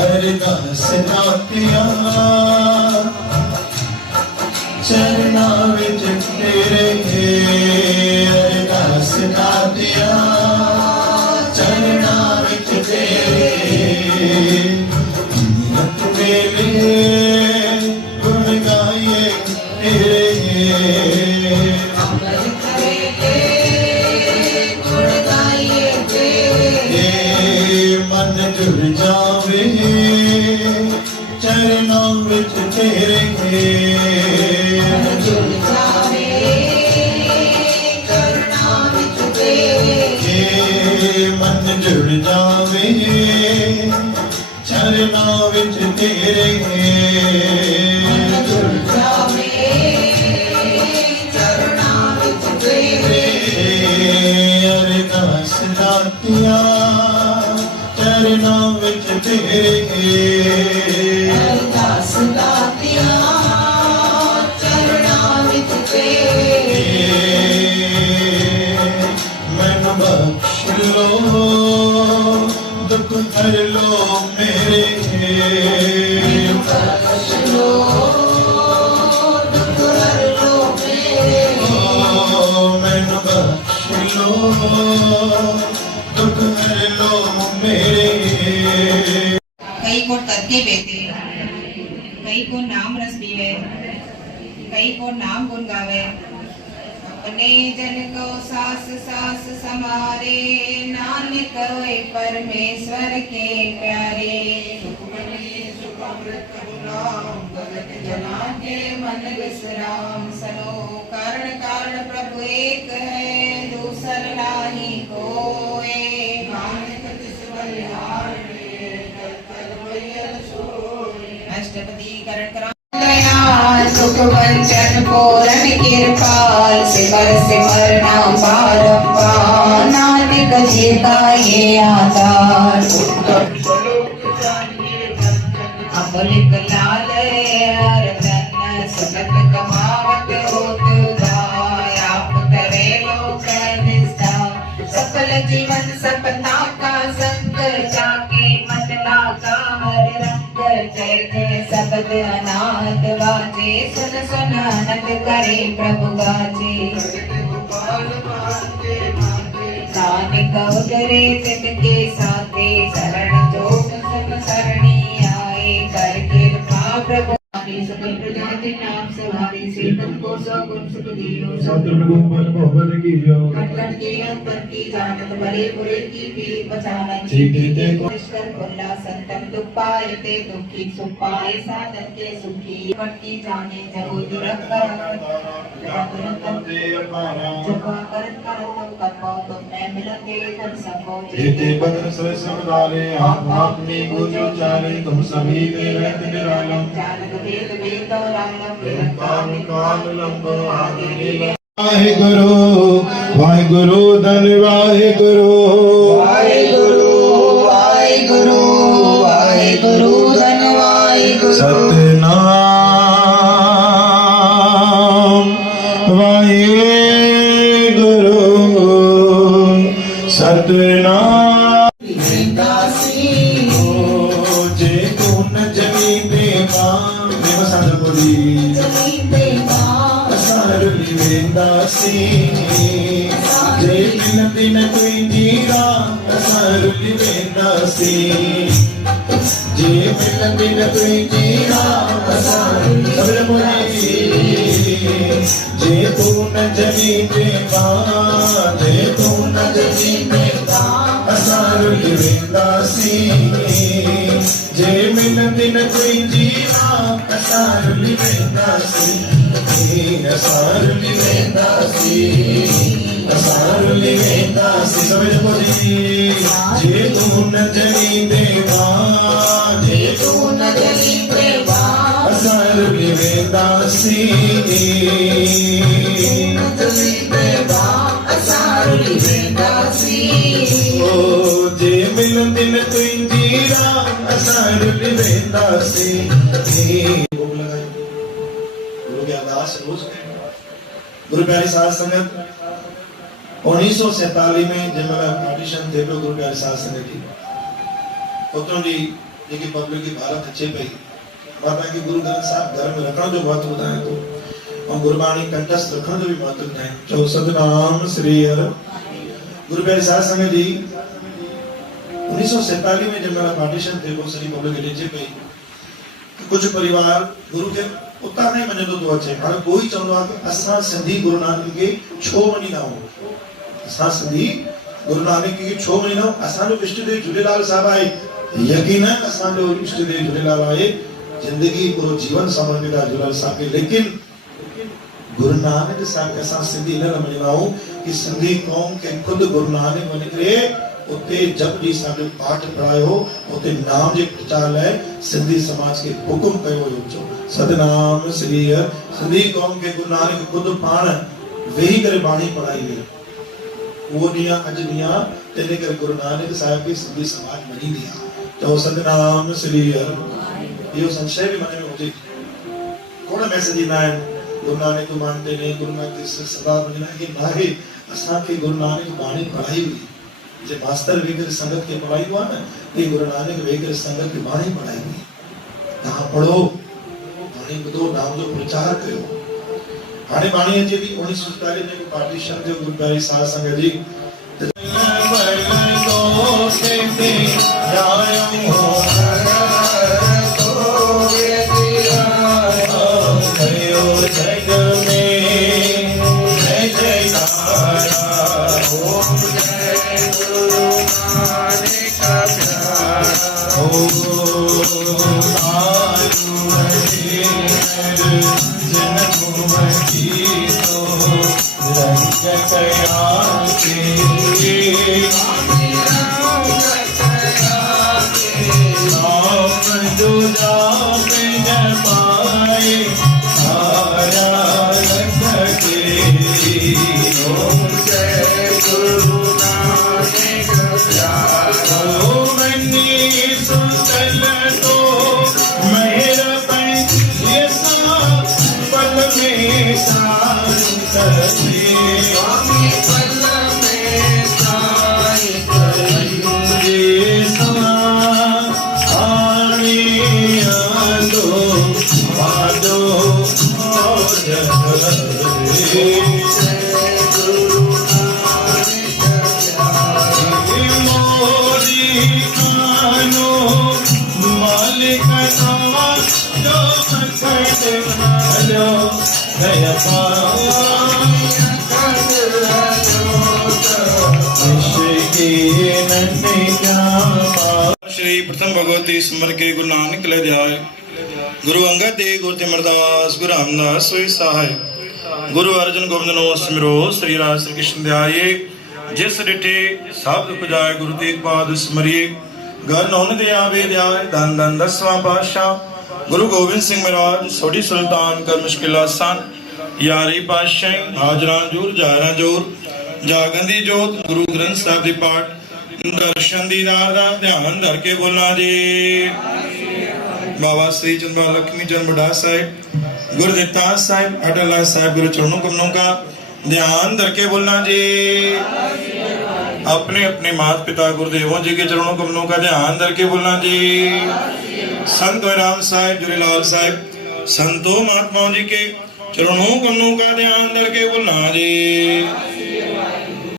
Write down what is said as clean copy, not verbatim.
अरदास नातिया चरना विच तेरे अरदास नातिया चरना विच तेरे नियत मेले गुण गाइए तेरे मन जुड़ जावे चरणों विच तेरे मन जुड़ जावे चरणों विच तेरे मन जुड़ जावे चरणों विच तेरे मन जुड़ जावे चरणों विच तेरे अरदास नातिया चरणों विच तेरे अरदास नातिया चरणों विच तेरे मैनू बख्श लो दुख हर लो मेरे बख्श लो दुख हर लो मेरे मैनू बख्श लो दुख हर लो मेरे। कई को तर्के बेते, कई को नाम रस पीवे, कई को नाम गुण गावे। अपने जन को सास सास समारे, नानक होए परमेश्वर के प्यारे। सुख अमृत नाम भगत जना के मन विश्राम सनो। कारण कारण प्रभु एक है, दूसर नाही कोई। नानक तिस बलिहार अष्टपदी करण करा सुख वंचन पूरन कृपाल सिमर सिमर नाम बारंबार। नानक जी का ये आधार अमलिक लाल अरदन सतत कमावत होत जाय। आप करे लोक निष्ठा सफल जीवन सपना का संग जाके मन लागा हर रंग। जय जय शब्द अनाथ वाजे, सुन सुन आनंद करे प्रभु गाजे। नानक उतरे तिनके साथे, शरण जोग सब शरणी आए। कर कृपा प्रभु सकल प्रजाति नाम सवारी, सेवक को सौ गुण सुख दियो। सतुर गुण बल बहुबल कीयो, कट कट के अंतर की जानत, भले बुरे की भी बचानत। चीते ते को ईश्वर बोला संतन दुख पाए ते दुखी, सुख पाए साधन के सुखी। पट्टी जाने जगो दुरख करत, जपा तुरंत ते अपारा जपा करत करत कपो तुम मैं मिलते कर सको। जेते बदन सर समदारे, आप में गुजो चारे। तुम सभी में रहते निरालम, जानक वेद वेद और आलम। काल काल लंब आगे। वाहेगुरु वाहेगुरु धन वाहेगुरु वाहेगुरु वाहेगुरु वाहेगुरु धन वाहेगुरु। सतनाम वाहेगुरु सतनाम। जे तू न जमी देवा देव सतपुरी सारुली वेंदासी। जे दिन दिन कोई जीरा सारुली वेंदासी। जे दिन दिन कोई जीरा सारुली वेंदासी। जे तू न जमी देवा जे तू न जमी देवा सारुली वेंदासी। जे मिल दिन कोई जीवा सारुली वेंदासी। सारुली वेंदासी सारुली वेंदासी। समझ को जी जे तू न जनी देवा जे तू न जनी देवा सारुली वेंदासी। सारुली वेंदासी। ओ जे मिल दिन कोई जीरा सारुली वेंदासी। गुरु के अरदास रोज गुरु प्यारी साध संगत 1947 में जब मैं ऑडिशन थे तो गुरु प्यारी साध संगत की उतों जी जेकी पब्लिक की भारत अचे पई माता के गुरु ग्रंथ साहिब घर में रखण जो महत्व ॿुधाए थो और गुरबाणी कंठस्थ रखण जो भी महत्व ॿुधाए चओ सतनाम श्री हर गुरु प्यारे साध संगत जी 1947 में जब मेरा पार्टीशन थे वो सॼी पब्लिक अचे पई कुछ परिवार गुरु के उतां खां ई मञंदो थो अचे हाणे कोई चवंदो आहे कि असां सिंधी गुरु नानक खे छो मञींदा आहियूं असां सिंधी गुरु नानक खे छो मञींदा आहियूं असांजो इष्ट देव झूलेलाल साहिब आहे यकीनन असांजो इष्ट देव झूलेलाल आहे जिंदगी पूरो जीवन समर्पित आहे झूलेलाल साहिब खे लेकिन गुरु नानक साहिब खे असां सिंधी न मञींदा आहियूं कि सिंधी क़ौम खे खुद गुरु नानक वञी करे उते जप जी साहिब पाठ पढ़ायो उते नाम जे प्रचार लाइ सिंधी समाज के हुकुम कयो हुयो चो सतनाम श्री हर सिंधी क़ौम के गुरु नानक खुद पाण वेही करे बाणी पढ़ाई हुई वो ॾींहुं अॼु ॾींहुं तंहिंजे करे गुरु नानक साहिब खे सिंधी समाज मञींदी आहे चओ सतनाम श्री हर इहो संशय भी मन में हुजे कोन मैसेज ईंदा आहिनि गुरु नानक को मानते नहीं गुरु नानक सदा मञींदा आहिनि नाहे असांखे गुरु नानक बाणी पढ़ाई हुई जे मास्टर वेही करे संगत के पढ़ाई हुआ न ये गुरु नानक वेही करे संगत की बाणी पढ़ाई हुई तव्हां पढ़ो बाणी ॿुधो नाम जो प्रचार कयो हाणे बाणी अचे थी 1947 में पार्टीशन जो गुरु प्यारी साध संगत जी श्री प्रथम भगवती स्मर के गुरु नानक ले ध्याय गुरु अंगद देव गुरु तिमरदास गुरु रामदास सोई सहाय गुरु अर्जन गोविंद नो स्मरो श्री राज श्री कृष्ण ध्याये जिस डिठे सब दुख जाए गुरु तेग पाद स्मरिए घर नौन दे आवे ध्याय धन धन दसवां पातशाह गुरु गोविंद सिंह महाराज सोढ़ी सुल्तान कर मुश्किल आसान यारी पातशाही हाजरा जोर जारा जोर जागंदी जोत गुरु ग्रंथ साहिब दी पाठ दर्शन दीदार दा ध्यान धर के बोलना जी बाबा श्री चंद्र लक्ष्मी चंद बुढ़ा साहिब गुरुदिता साहिब अटला साहिब गुरु चरणों कमलों का ध्यान धर के बोलना जी अपने अपने माता पिता गुरुदेवों जी के चरणों कमलों का ध्यान धर के बोलना जी संत राम साहिब जुरेलाल साहिब संतों महात्माओं जी के चरणों कमलों का ध्यान धर के बोलना जी